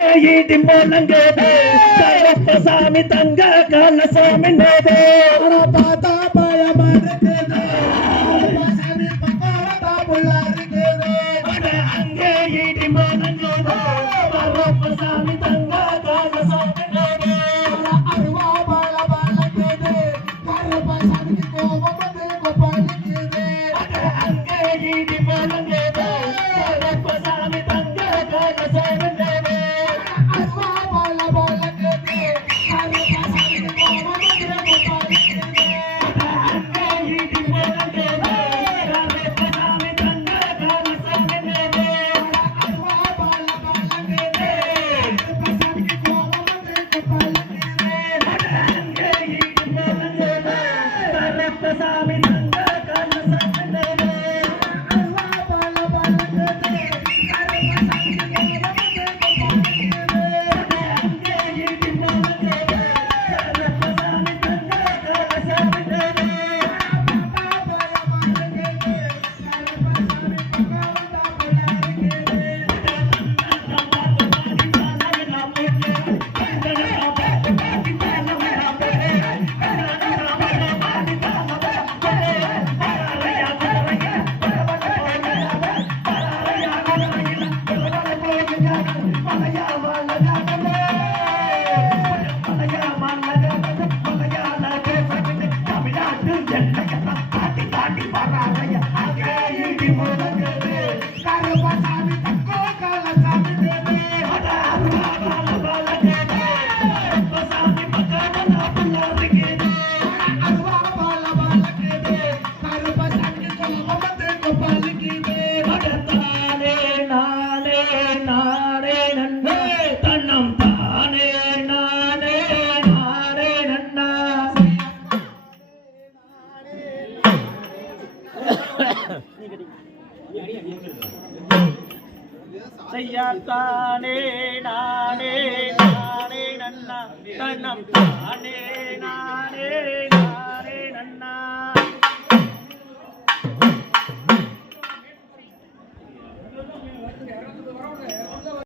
ஈட்டி போலங்கேதே சாமி தங்க கால சாமி நேதே பார்த்தா பயமா இருக்குது சாமி பக்கா புள்ள இருக்குது அங்கே ஈட்டி போலங்கேதே சாமி தங்க கால சாமி நேதே அருவா பால பாலக்குது கருப்பா சாமிக்கு கோபம் வந்து கோபாலிக்குது அங்கே ஈட்டி போலங்கேதே சாமி தங்க கால சாமி நேதே தானே நானே நானே நன்னா தன்னம் தானே நானே